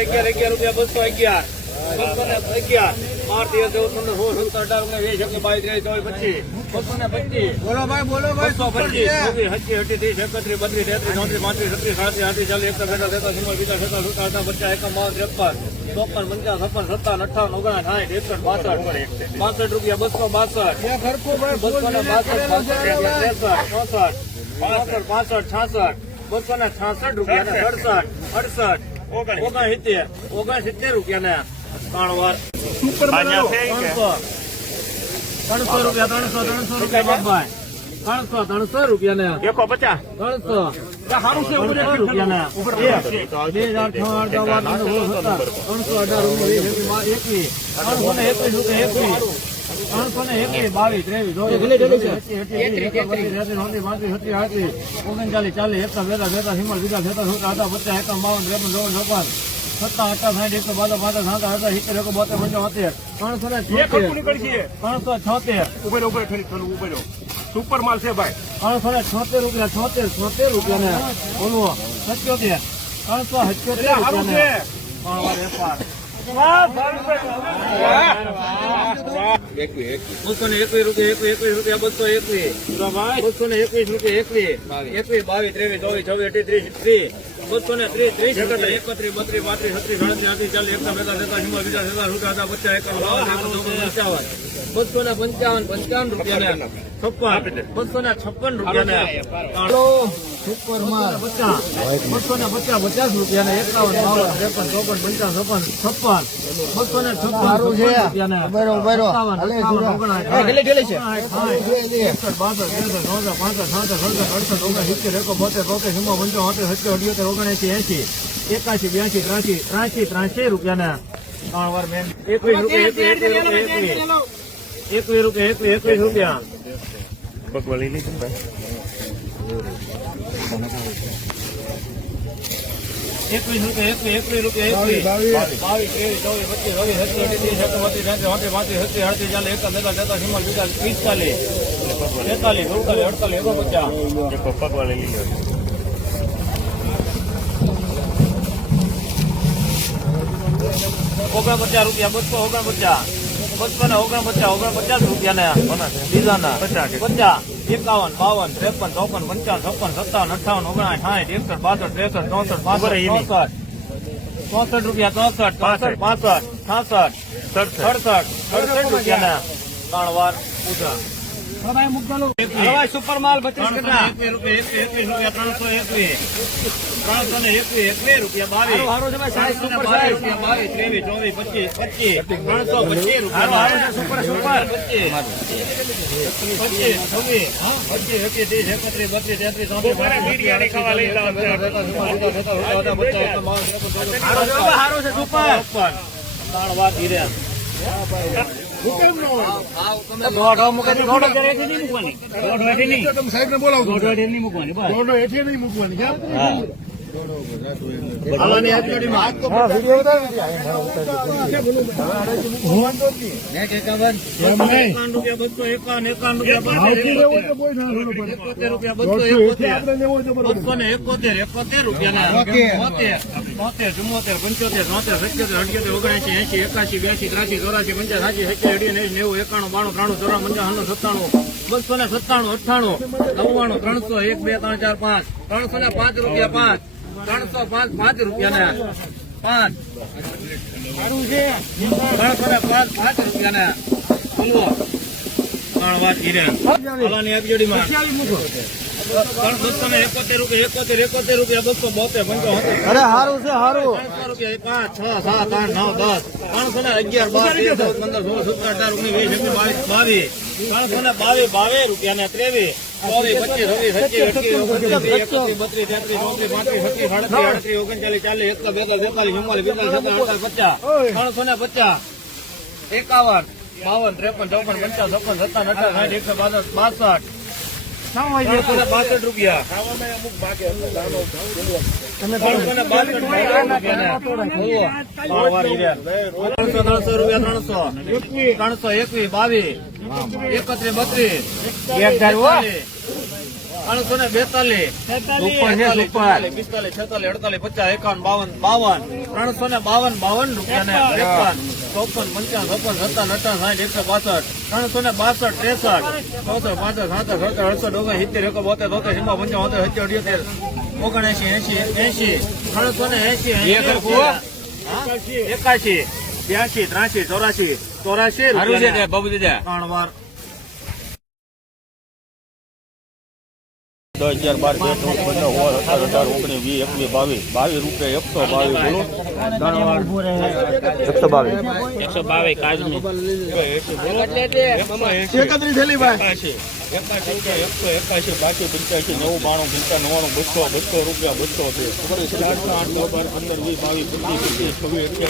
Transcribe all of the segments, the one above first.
અગિયાર અગિયાર રૂપિયા બસો અગિયાર બસો ને અગિયાર બાર તેર ચૌદ પંદર સોળ સત્તર અઢાર ઓગણીસ વીસ એકવીસ બાવીસ ત્રેવીસ ચોવીસ પચીસ બસો ને પચીસ બોલો ભાઈ બોલો બસો પચીસ છવ્વીસ પચીસ અઠી ત્રીસ એકત્રીસ બત્રીસ તેત્રીસ ચોત્રીસ પાંત્રીસ છત્રીસ સાડત્રીસ આડત્રીસ ચાલીસ એકસો બેતા તેતા સિંગલ બીજા સત્તા સુતા અડધા પચાસ એકાવન બાવન ત્રેપન ચોપન પંચાવન છપ્પન સત્તાવન અઠાવન ઓગણ સાઠ એકસઠ બાસઠ બાસઠ રૂપિયા બસો બાસઠ ખર્ચો ભાઈ બસો ને બાસઠ બાસઠ ત્રેસઠ ચોસઠ પાસઠ પાસઠ છાસઠ બસો ને છાસઠ રૂપિયા ને સડસઠ અડસઠ ઓગણસિત્તેર ઓગણસિત્તેર રૂપિયા ત્રણ વાર ત્રણસો ત્રણસો રૂપિયા ત્રણસો ત્રણસો રૂપિયા ત્રણસો ત્રણસો રૂપિયા ને એકો પચાસ ત્રણસો રૂપિયા બે હજાર છ ત્રણસો અઢાર એકવીસ એકવીસ ત્રણસો ને એકવીસ રૂપિયા એકવીસ ત્રણસો ને બાવીસ ત્રેવીસ ઓગણચાલીસ ચાલીસ એકસો બેતા બેતા ને છોતેર. ત્રણસો છોતેર ઉભેરો ઉભેરો સુપર માલ છે ભાઈ ત્રણસો ને છોતેર રૂપિયા છોતેર છોતેર રૂપિયા ને બોલવો સત્યોતેર ત્રણસો સત્યોતેર રૂપિયા ને વેપાર બસો ને એકવીસ રૂપિયા એકવીસ એકવીસ રૂપિયા બસો એકવીસ. બસો ને એકવીસ રૂપિયા એકવીસ. એકવીસ બાવીસ ત્રેવીસ ચોવીસ છવ્વીસ ત્રીસ ત્રીસ. બસો ને ત્રીસ ત્રીસ એકત્રીસ એકત્રીસ બત્રીસ પાંત્રીસ છત્રીસ સાડત્રીસ આઠત્રીસ ચાલીસ એકતા બેતા તેતા બીજા સેતા સુતા હતા પચાસ એકાવન બસો ને પંચાવન. પંચાવન રૂપિયા ને છપ્પન બસો ને છપ્પન રૂપિયા ને સુપર માલ પચાસ બસો ને પચાસ પચાસ રૂપિયા ને એકાવન બાવન ત્રેપન ચોપન પંચાવન છપ્પન છપ્પન બસો ને છપ્પન સારું છે. રૂપિયા ને ઉભેરો, ઉભેરો. એકાવન, હાલે, એકાવન, જુઓ. ઓગણસાઠ, હા, કેટલી, કેટલી છે? સાઠ, સાઠ, એકસઠ, બાસઠ, ત્રેસઠ, ચોસઠ, પાંસઠ, છાસઠ, સડસઠ, અડસઠ, ઓગણસિત્તેર, એકો, બોતેર, તોતેર, ચુમ્મો, પંચોતેર, સત્તર, અઠ્યોતેર, ઓગણએંસી, એકાશી, બ્યાસી, ત્રાસી, ત્રાસી, ત્રાસી રૂપિયા ના ત્રણ વાર બેન એકવીસ રૂપિયા એકવીસ રૂપિયા એકવીસ રૂપિયા એકવીસ એકવીસ રૂપિયા ભગવાલી લીધું ભાઈ એકવીસ રૂપિયા એકવીસ એકવીસ રૂપિયા એકવીસ. બાવીસ, ત્રેવીસ ચોવીસ પચીસ છવ્વીસ સત્તર ત્રીસ એકત્રીસ બત્રીસ ત્રેસઠ પાંત્રીસ છત્રીસ અડત્રીસ ચાલીસ એકતા બેતા તેતા સિમલ પિસ્તાલીસ પિસ્તાલીસ તેતાલીસ સુડતાલીસ અડતાલીસ ઓગણપચાસ ઓગણપચાસ રૂપિયા બસો ઓગણપચાસ. બસો ને ઓગણપચાસ ઓગણપચાસ રૂપિયા ને બીજાના પચાસ. પચાસ એકાવન બાવન ત્રેપન ચોપન પંચાવન છપ્પન સત્તાવન અઠાવન ઓગણ સાઠ એકસઠ બાસઠ ત્રેસઠ ચોસઠ પાસઠ. ચોસઠ રૂપિયા ચોસઠ પાસઠ. પાસઠ છાસઠ સડસઠ સડસઠ સડસઠ રૂપિયા ને ત્રણ વાર પૂજા સુપર માલ ત્રણસો કેટલા એકવીસ રૂપિયા એકવીસ રૂપિયા ત્રણસો એકવીસ ત્રણસો ને એકવીસ એકવીસ રૂપિયા બાવીસ હારું ભાઈ, સાઈઝ સુપર બાવીસ. રૂપિયા બાવીસ ત્રેવીસ ચોવીસ પચીસ પચીસ ત્રણસો પચીસ રૂપિયા સુપર સુપર પચીસ પચીસ છવ્વીસ પચીસ એકવીસ ત્રીસ એકત્રીસ બત્રીસ તેત્રીસ. હારું છે સુપર ત્રણ વાર ધીરે સાહેબ ને બોલાવો દોઢ એથી નહીં મૂકવાની બસ ને સત્તાણું અઠાણું નવ્વાણું ત્રણસો એક બે ત્રણ ચાર પાંચ ત્રણસો ને પાંચ રૂપિયા પાંચ. ત્રણસો પાંચ પાંચ રૂપિયા પાંચ. ત્રણસો પાંચ પાંચ રૂપિયા બોલવો ત્રણ વાત હીરે. હલાની આપજોડીમાં. ને એકોતેર રૂપિયા એકોતેર એકોતેર રૂપિયા બસો બોતેર પંચોતેર અરે હારું છે ત્રણસો રૂપિયા પાંચ છ સાત આઠ નવ દસ. ત્રણસો ને અગિયાર બાર પંદર સોળ સત્તર અઢાર ઓગણીસ વીસ એકવીસ બાવીસ બાવીસ. ત્રણસો ને બાવીસ બાવીસ રૂપિયા ને ત્રેવીસ. એકાવન બાવન ત્રેપન ચોપન પંચાવન છપ્પન સત્તાવન અઠાવન સાઠ એકસો બાસઠ બાસઠ ત્રણસો રૂપિયા. ત્રણસો રૂપિયા ત્રણસો એકવીસ. બાવીસ. એકત્રીસ બત્રીસ. ત્રણસો ને બેતાલીસ. છે પિસ્તાલીસ છેતાલીસ અડતાલીસ પચાસ એકાવન બાવન બાવન. ત્રણસો ને બાવન બાવન રૂપિયા ને ચોપન પંચાવન છપ્પન સત્તાવન અઠાવન સાઠ એકસો બાસઠ ત્રણસો ને બાસઠ ત્રેસઠ ચોસઠ પાસઠ સાતઠ સત્તર અડસઠ ઓગણ સિત્તેર એકો બોતેર બોતેર સિમ્બા પંચાવન સિત્તેર અઠ્યોતેર ઓગણએસી એસી એસી ત્રણસો ને એસી એકાશી બ્યાસી ત્રાસી ચોરાશી ચોરાશી ત્રણ વાર. દસ હજાર બાર બે ત્રણ પંદર અઢાર અઢાર ઓગણીસ વીસ એકવીસ બાવીસ. બાવીસ રૂપિયા એકસો બાવીસ બોલો. એકસો બાવીસ એકત્રીસ થેલી ભાઈ એકસો નેવું બાણું પંચાવન નવ્વાણું બસો બસો રૂપિયા બસો ચારસો આઠ બાર પંદર વીસ બાવીસ પચીસ સિત્તેર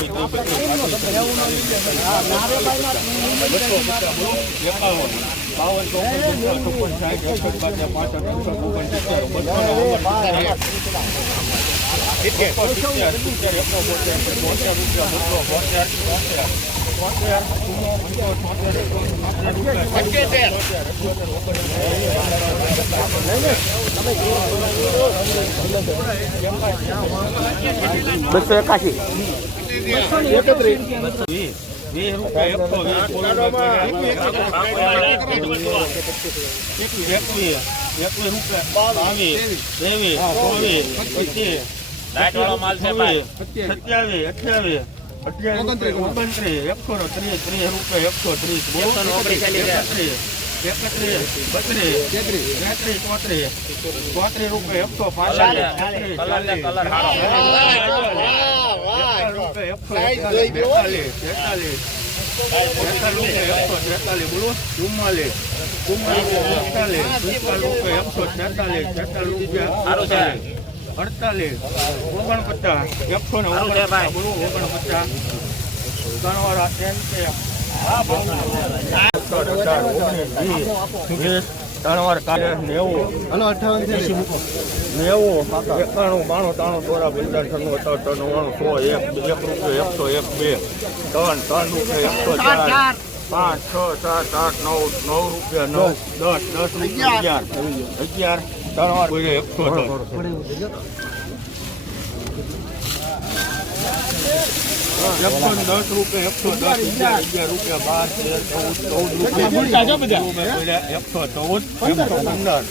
બસો એકાશી. વીસ વીસ રૂપિયા બાવીસ ત્રેવીસ ચોવીસ એકવીસ રૂપિયા બાવીસ ત્રેવીસ ચોવીસ પચીસ સત્યાવીસ અઠ્યાવીસ. અઠ્યાવીસ ઓગણત્રીસ એકસો ત્રીસ ત્રીસ રૂપિયા એકસો ત્રીસ એકત્રીસ એકત્રીસ બત્રીસ તેત્રીસ. ચોત્રીસ ચોત્રીસ રૂપિયા એકસો અડતાલીસ ઓગણપચાસ એકસો ને ઓગણપચાસ ઓગણપચાસ. ત્રણ વાર આ ટ્રેન છે. ત્રણ વાર કાલે નેવું. અઠાવન નેવું એકાણું બાણું ત્રાણું ચોરા અઠાવન નવ્વાણું સો એક એક રૂપિયા એકસો એક બે. ત્રણ ત્રણ રૂપિયા એકસો ચાર. પાંચ છ સાત આઠ નવ નવ રૂપિયા નવ દસ દસ રૂપિયા અગિયાર. અગિયાર. ત્રણ વાર બોલે એકસો દસ એકસો દસ રૂપિયા એકસો દસ અગિયાર અગિયાર રૂપિયા બાર તેર ચૌદ ચૌદ રૂપિયા એકસો ચૌદ એકસો પંદર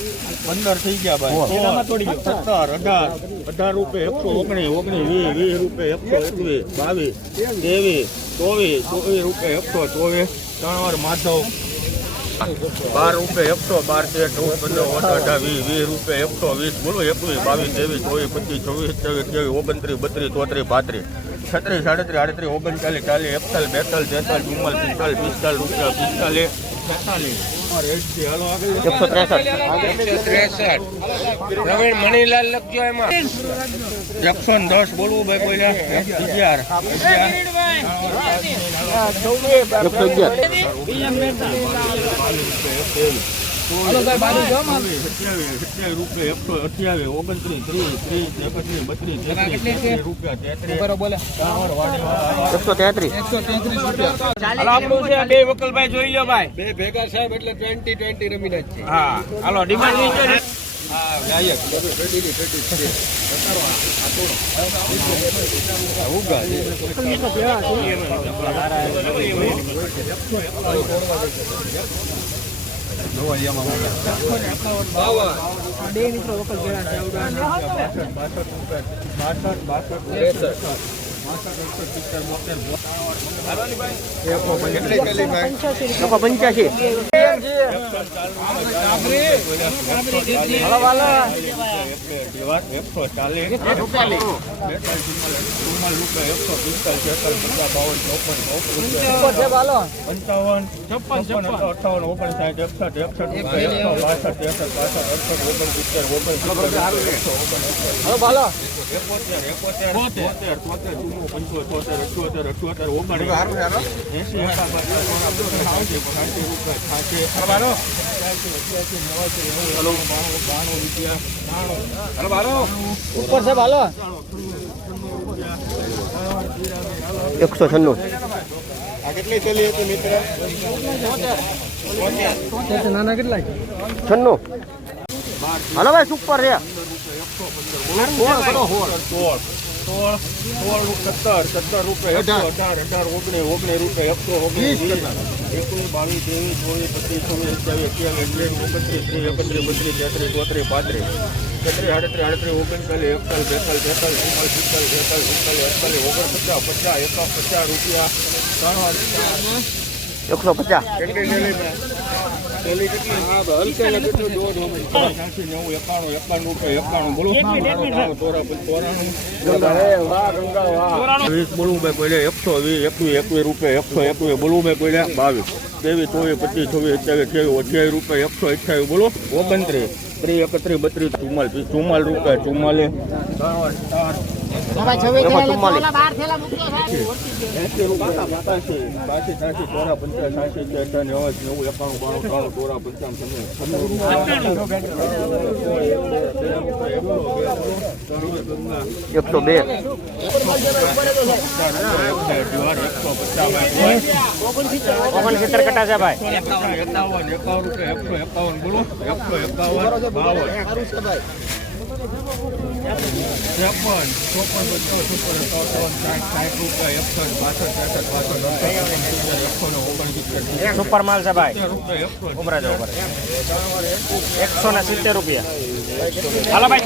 પંદર થઈ ગયા ભાઈ સત્તર અઢાર અઢાર રૂપિયા એકસો ઓગણીસ ઓગણીસ વીસ વીસ રૂપિયા એકસો એકવીસ બાવીસ ત્રેવીસ ચોવીસ ચોવીસ રૂપિયા એકસો ચોવીસ ત્રણ વાર માધવ બાર રૂપિયા એકસો, બાર તેર ચૌદ પંદર અઢાર વીસ વીસ રૂપિયા એકસો વીસ, બોલો એકવીસ, બાવીસ, ત્રેવીસ, ચોવીસ, પચીસ, છવ્વીસ ચોવીસ ત્રેવીસ, ઓગણત્રીસ, બત્રીસ, ચોત્રીસ પાંત્રીસ છત્રીસ, સાડત્રીસ, આડત્રીસ, ઓગણચાલીસ, ચાલીસ, એકતાલીસ, બેતાલીસ તેતાલીસ ચુમ્માલીસ, પિસ્તાલીસ પિસ્તાલીસ રૂપિયા પિસ્તાલીસ. છેતાલીસ ત્રેસઠ. પ્રવીણ મણીલાલ લખજો એમાં. એકસો ને દસ બોલવું ભાઈ બોલ્યા અગિયાર. એકસો અગિયાર. એકસો અઠ્યાવીસ ઓગણત્રીસ ત્રીસ ત્રીસ એકત્રીસ બત્રીસ તેત્રીસ. એકસો તેત્રીસ. બે વકલભાઈ જોઈ લો ભાઈ. બે ભેગા સાહેબ એટલે ટ્વેન્ટી ટ્વેન્ટી રમીને જ છે હા હાલો ડિમાન્ડ નીચે ને. કેટલી થેલી ભાઈ એકસો પંચ્યાસી એકસો ચાલીસ એકસો પિસ્તાલીસ પંચાવન છપ્પન છપ્પન અઠાવન ઓગણસાઠ એકસઠ એકસઠ એકસો બાસઠ એકસઠ બાસઠ અડસઠ ઓગણસિત્તેર ઓગણસિત્તેર એકોતેર એકોતેર એસી રૂપિયા ઉપર છે ભાલો એકસો છન્નું. નાના કેટલી છન્નું. હાલો ભાઈ સુપર રે સોળ સોળ સત્તર સત્તર રૂપિયા એકસો અઢાર. અઢાર ઓગણીસ ઓગણીસ રૂપિયા એકસો ઓગણીસ એકવીસ બાવીસ ત્રેવીસ ચોવીસ પચીસ સત્યાવીસ અઠ્યાવીસ અઠ્યાવીસ ઓગણત્રીસ ત્રીસ એકત્રીસ બત્રીસ તેત્રીસ ચોત્રીસ પાંત્રીસ. છત્રીસ આડત્રીસ આડત્રીસ ઓગણચાલીસ એકતાલીસ બેતાલીસ તેતાલીસ ચુમ્માલીસ પિસ્તાલીસ છેતાલીસ સુડતાલીસ અડતાલીસ ઓગણપચાસ પચાસ એકાવન પચાસ રૂપિયા. ત્રણ એકસો પચાસ. બાવીસ ત્રેવીસ ચોવીસ પચીસ છવ્વીસ અઠ્યાવીસ અઠ્યાવીસ અઠ્યાવીસ રૂપિયા એકસો અઠ્યાવીસ બોલો ઓગણત્રીસ ત્રીસ એકત્રીસ બત્રીસ ચુમ્માલીસ ચુમ્માલીસ રૂપિયા ચુમ્માલીસ એકસો બે ઓગણસિત્તેર કટા છે ભાઈ એકાવન એકાવન રૂપિયા એકસો એકાવન બોલો એકસો એકાવન બાવન ત્રેપન ચોપન પચાસ સુપર એકાવન સાઠ સાઠ રૂપિયા એકસો બાસઠ ત્રેસઠ બાસઠ અડસઠ એકસો ને ઓગણસિત્તેર સુપર માલ છે ભાઈ. રૂપિયા એકસો ઉમરા જો એકસો ને સિત્તેર રૂપિયા. હાલો ભાઈ.